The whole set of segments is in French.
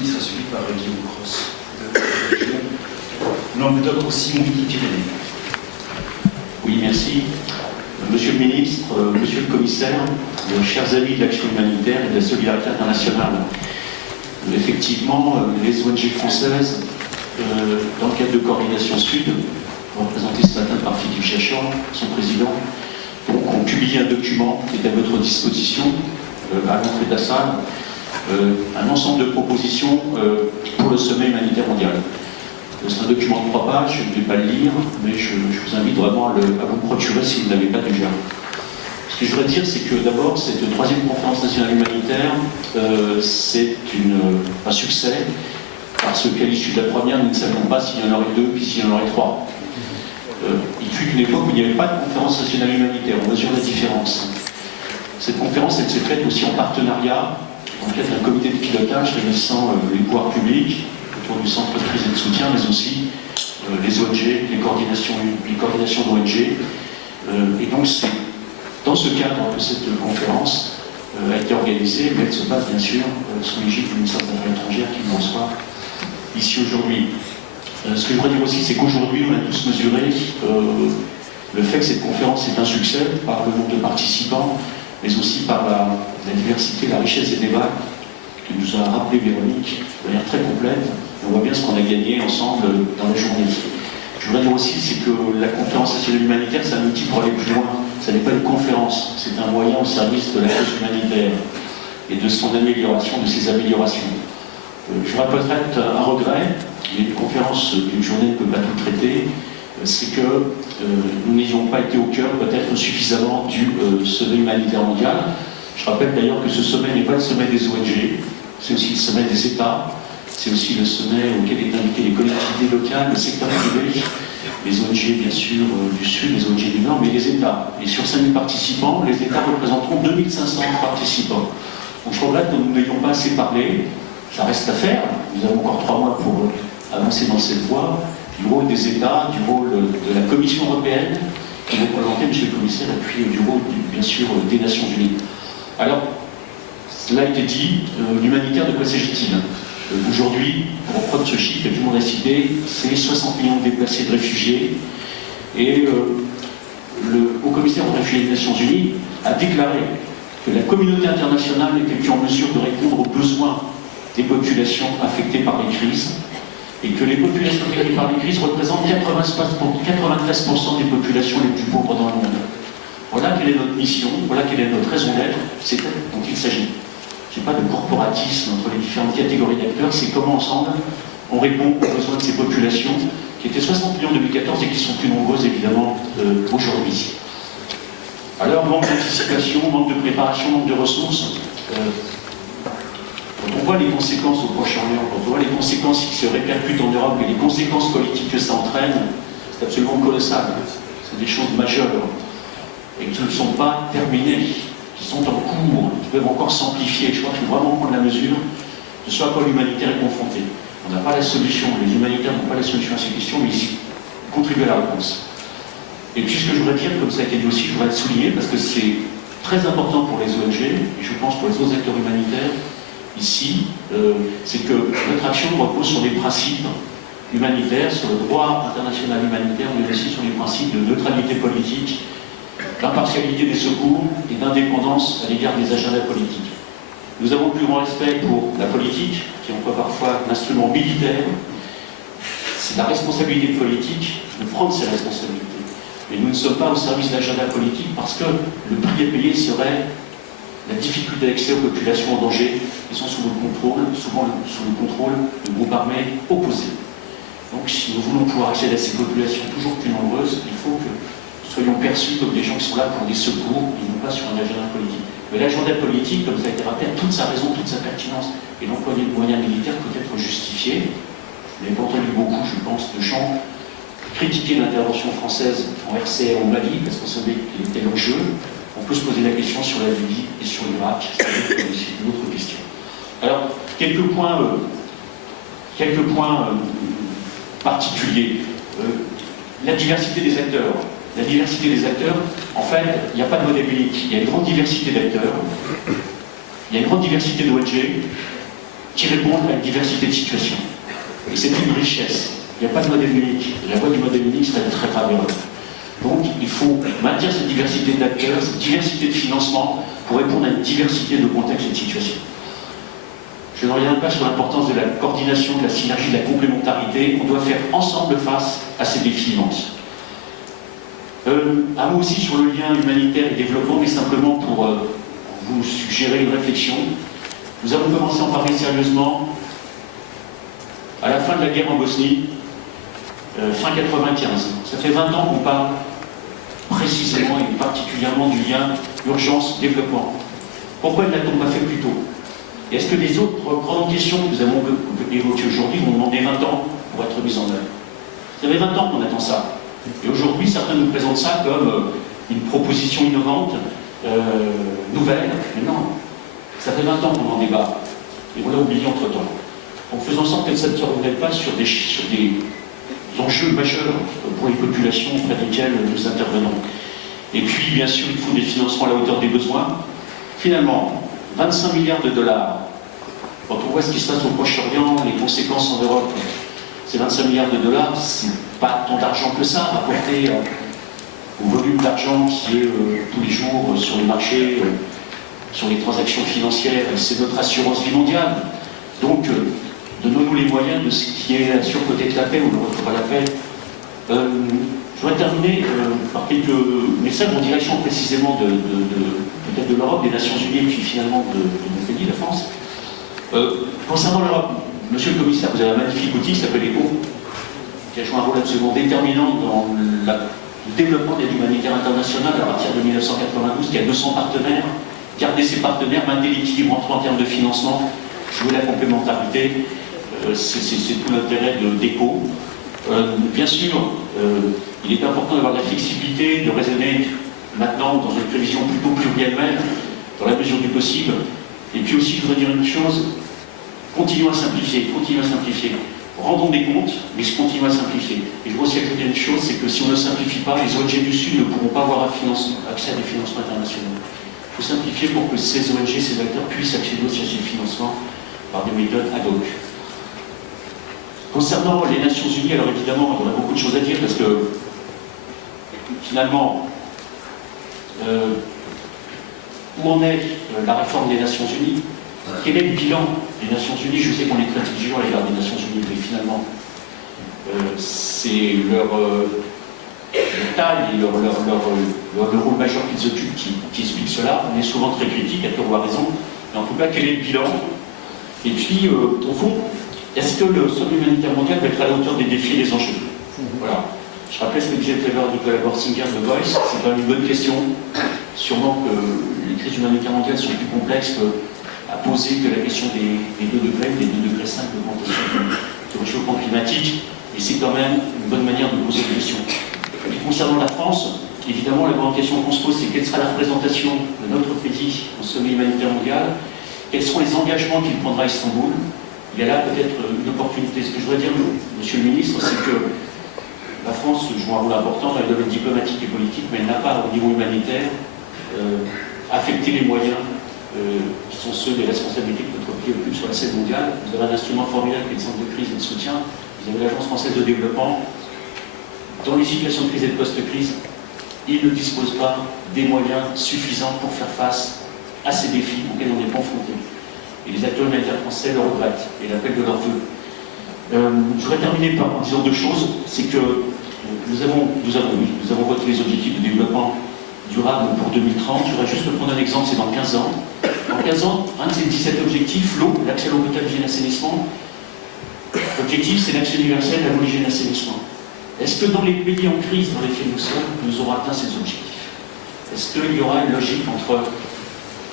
il sera suivi par Guillaume Cross de la région Languedoc-Roussillon-Midi-Pyrénées. Oui, merci. Monsieur le ministre, monsieur le commissaire, chers amis de l'action humanitaire et de la solidarité internationale, effectivement, les ONG françaises, dans le cadre de Coordination Sud, représenté ce matin par Philippe Chachon, son président, ont publié un document qui est à votre disposition, à l'entrée de la salle, un ensemble de propositions pour le sommet humanitaire mondial. C'est un document de 3 pages, je ne vais pas le lire, mais je vous invite vraiment à vous procurer si vous ne l'avez pas déjà. Ce que je voudrais dire, c'est que d'abord, cette 3e conférence nationale humanitaire, c'est un succès, parce qu'à l'issue de la première, nous ne savions pas s'il y en aurait 2, puis s'il y en aurait 3. Il fut une époque où il n'y avait pas de conférence nationale humanitaire, on mesure la différence. Cette conférence, elle s'est faite aussi en partenariat, dans le cadre d'un comité de pilotage réunissant les pouvoirs publics, autour du centre de crise et de soutien, mais aussi les ONG, les coordinations d'ONG. Et donc c'est dans ce cadre que cette conférence a été organisée, mais elle se passe bien sûr sous l'égide du ministère des Affaires étrangères qui nous reçoit ici aujourd'hui. Ce que je voudrais dire aussi, c'est qu'aujourd'hui, on a tous mesuré le fait que cette conférence est un succès par le nombre de participants, mais aussi par la diversité, la richesse des débats que nous a rappelé Véronique de manière très complète. On voit bien ce qu'on a gagné ensemble dans la journée. Je voudrais dire aussi, c'est que la conférence nationale humanitaire, c'est un outil pour aller plus loin. Ça n'est pas une conférence, c'est un moyen au service de la cause humanitaire et de son amélioration, de ses améliorations. Je rappelle peut-être un regret, une conférence d'une journée ne peut pas tout traiter, c'est que nous n'ayons pas été au cœur peut-être suffisamment du sommet humanitaire mondial. Je rappelle d'ailleurs que ce sommet n'est pas le sommet des ONG, c'est aussi le sommet des États, c'est aussi le sommet auquel est invité les collectivités locales, le secteur privé, les ONG bien sûr du Sud, les ONG du Nord, mais les États. Et sur 5000 participants, les États représenteront 2500 participants. Donc je regrette que nous n'ayons pas assez parlé, ça reste à faire, nous avons encore 3 mois pour avancer dans cette voie, du rôle des États, du rôle de la Commission européenne, qui est représentée, monsieur le commissaire, et puis du rôle, bien sûr, des Nations Unies. Alors, cela a été dit, l'humanitaire, de quoi s'agit-il? Aujourd'hui, pour reprendre ce chiffre que tout le monde a cité, c'est 60 millions de déplacés, de réfugiés, et le haut-commissaire aux réfugiés des Nations Unies a déclaré que la communauté internationale n'était plus en mesure de répondre aux besoins des populations affectées par les crises, et que les populations affectées par les crises représentent 93% des populations les plus pauvres dans le monde. Voilà quelle est notre mission, voilà quelle est notre raison d'être, c'est dont il s'agit. Ce n'est pas de corporatisme entre les différentes catégories d'acteurs, c'est comment ensemble on répond aux besoins de ces populations, qui étaient 60 millions en 2014 et qui sont plus nombreuses évidemment aujourd'hui. Alors, manque d'anticipation, manque de préparation, manque de ressources. Quand on voit les conséquences au Proche-Orient, quand on voit les conséquences qui se répercutent en Europe et les conséquences politiques que ça entraîne, c'est absolument colossal. C'est des choses majeures et qui ne sont pas terminées, qui sont en cours, qui peuvent encore s'amplifier. Je crois qu'il faut vraiment prendre la mesure de ce à quoi l'humanitaire est confronté. On n'a pas la solution, les humanitaires n'ont pas la solution à ces questions, mais ils contribuent à la réponse. Et puis ce que je voudrais dire, comme ça a été dit aussi, je voudrais le souligner, parce que c'est très important pour les ONG, et je pense pour les autres acteurs humanitaires, ici, c'est que notre action repose sur des principes humanitaires, sur le droit international humanitaire, mais aussi sur les principes de neutralité politique, d'impartialité des secours et d'indépendance à l'égard des agendas politiques. Nous avons le plus grand respect pour la politique, qui emploie parfois l'instrument militaire. C'est la responsabilité politique de prendre ses responsabilités. Mais nous ne sommes pas au service de l'agenda politique parce que le prix à payer serait la difficulté d'accès aux populations en danger qui sont sous notre contrôle, souvent sous le contrôle de groupes armés opposés. Donc si nous voulons pouvoir accéder à ces populations toujours plus nombreuses, il faut que nous soyons perçus comme des gens qui sont là pour des secours et non pas sur un agenda politique. Mais l'agenda politique, comme ça a été rappelé, a toute sa raison, toute sa pertinence. Et l'emploi des moyens militaires peut être justifié. Vous avez entendu beaucoup, je pense, de gens critiquer l'intervention française en RCA au Mali, parce qu'on savait qu'il était l'enjeu. On peut se poser la question sur la Libye et sur l'Irak, c'est une autre question. Alors, quelques points particuliers. La diversité des acteurs. La diversité des acteurs, en fait, il n'y a pas de modèle unique. Il y a une grande diversité d'acteurs, il y a une grande diversité d'ONG, il qui répondent à une diversité de situations. Et c'est une richesse. Il n'y a pas de modèle unique. La voie du modèle unique serait une très grave erreur. Donc il faut maintenir cette diversité d'acteurs, cette diversité de financement pour répondre à une diversité de contextes et de situations. Je ne reviens pas sur l'importance de la coordination, de la synergie, de la complémentarité. On doit faire ensemble face à ces défis immenses. Un mot aussi sur le lien humanitaire et développement, mais simplement pour vous suggérer une réflexion. Nous avons commencé à en parler sérieusement à la fin de la guerre en Bosnie, fin 95. Ça fait 20 ans qu'on parle précisément et particulièrement du lien urgence-développement. Pourquoi ne l'a-t-on pas fait plus tôt? Et est-ce que les autres grandes questions que nous avons évoquées aujourd'hui vont demander 20 ans pour être mises en œuvre? Ça fait 20 ans qu'on attend ça. Et aujourd'hui, certains nous présentent ça comme une proposition innovante, nouvelle. Mais non, ça fait 20 ans qu'on en débat. Et on l'a oublié entre-temps. En faisant en sorte que ça ne se renouvelle pas sur des enjeux majeurs pour les populations auprès desquelles nous intervenons. Et puis, bien sûr, il faut des financements à la hauteur des besoins. Finalement, 25 milliards de dollars, quand on voit ce qui se passe au Proche-Orient, les conséquences en Europe, ces 25 milliards de dollars, c'est pas tant d'argent que ça, rapporté au volume d'argent qui est tous les jours sur les marchés, sur les transactions financières, c'est notre assurance vie mondiale. Donc, donnons-nous les moyens de ce qui est sûr peut-être la paix ou le retour à la paix. Je voudrais terminer par quelques messages en direction précisément peut-être de l'Europe, des Nations Unies, et puis finalement de mon pays, la France. Concernant l'Europe, monsieur le commissaire, vous avez un magnifique outil qui s'appelle ECHO, qui a joué un rôle absolument déterminant dans le développement de l'aide humanitaire internationale à partir de 1992, qui a 200 partenaires, garder ses partenaires, maintenir l'équilibre en termes de financement, jouer la complémentarité, c'est tout l'intérêt d'ECHO. Bien sûr, il est important d'avoir de la flexibilité, de raisonner maintenant dans une prévision plutôt pluriannuelle, dans la mesure du possible. Et puis aussi, je voudrais dire une chose, continuons à simplifier, Rendons des comptes, mais continuons à simplifier. Et je veux aussi ajouter une chose, c'est que si on ne simplifie pas, les ONG du Sud ne pourront pas avoir accès à des financements internationaux. Il faut simplifier pour que ces ONG, ces acteurs puissent accéder aussi à ces financements par des méthodes ad hoc. Concernant les Nations Unies, alors évidemment, il y aurait beaucoup de choses à dire parce que finalement, où en est la réforme des Nations Unies? Quel est le bilan des Nations Unies? Je sais qu'on est très exigeant à l'égard des Nations Unies, mais finalement, c'est leur taille et le rôle majeur qu'ils occupent qui explique cela. On est souvent très critique, à tort ou à raison, mais en tout cas, quel est le bilan? Et puis, au fond, est-ce que le sommet humanitaire mondial va être à la hauteur des défis et des enjeux? Voilà. Je rappelle ce que disait tout à l'heure Nicolas Borsinger de Voice, c'est quand même une bonne question. Sûrement que les crises humanitaires mondiales sont plus complexes à poser que la question des 2 degrés, des 2,5 degrés d'augmentation du réchauffement climatique, et c'est quand même une bonne manière de poser la question. Et concernant la France, évidemment, la grande question qu'on se pose, c'est quelle sera la représentation de notre pays au sommet humanitaire mondial, quels seront les engagements qu'il prendra à Istanbul. Il y a là peut-être une opportunité. Ce que je voudrais dire, monsieur le ministre, c'est que la France joue un rôle important dans le domaine diplomatique et politique, mais elle n'a pas, au niveau humanitaire, affecté les moyens qui sont ceux des responsabilités que notre pays occupe sur la scène mondiale. Vous avez un instrument formidable qui est le centre de crise et de soutien. Vous avez l'Agence française de développement. Dans les situations de crise et de post-crise, ils ne disposent pas des moyens suffisants pour faire face à ces défis auxquels on est confronté. Et les acteurs humanitaires français le regrettent et l'appellent de leur vœu. Je voudrais terminer en disant 2 choses. C'est que nous avons voté les objectifs de développement durable pour 2030. Je voudrais juste prendre un exemple, c'est dans 15 ans. Dans 15 ans, un de ces 17 objectifs, l'eau, l'accès à l'eau potable, l'hygiène et l'assainissement, l'objectif c'est l'accès universel à l'eau, l'hygiène et l'assainissement. Est-ce que dans les pays en crise dans lesquels nous sommes, nous aurons atteint ces objectifs? Est-ce qu'il y aura une logique entre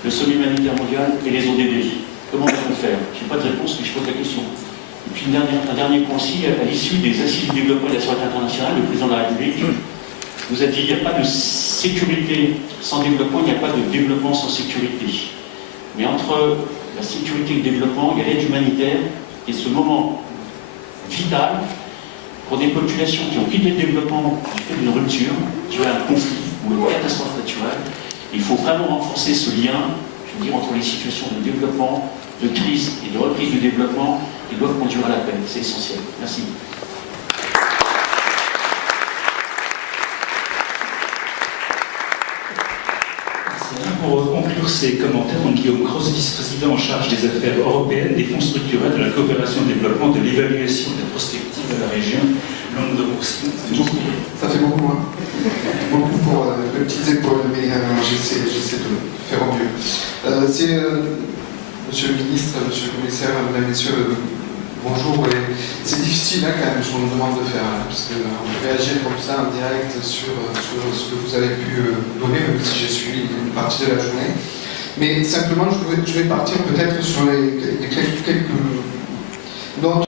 le sommet humanitaire mondial et les ODD? Comment va-t-on faire? Je n'ai pas de réponse, mais je pose la question. Et puis un dernier point aussi, à l'issue des assises du développement et de la sécurité internationale, le président de la République nous a dit qu'il n'y a pas de sécurité sans développement, il n'y a pas de développement sans sécurité. Mais entre la sécurité et le développement, il y a l'aide humanitaire, et ce moment vital pour des populations qui ont quitté le développement du fait d'une rupture, due à un conflit ou une catastrophe naturelle. Il faut vraiment renforcer ce lien, je veux dire, entre les situations de développement de crise et de reprise du développement qui doivent conduire à la paix. C'est essentiel. Merci. Pour conclure ces commentaires, donc Guillaume Cross, vice-président en charge des affaires européennes, des fonds structurels, de la coopération au développement, de l'évaluation des prospectives de la région Languedoc-Roussillon. Ça fait beaucoup, hein. Beaucoup pour les petites épaules, mais j'essaie de faire au mieux. Monsieur le ministre, monsieur le commissaire, mesdames, messieurs, bonjour. C'est difficile quand même ce qu'on nous demande de faire, parce qu'on peut réagir comme ça en direct sur ce que vous avez pu donner, même si j'ai suivi une partie de la journée. Mais simplement, je vais partir peut-être sur les quelques notes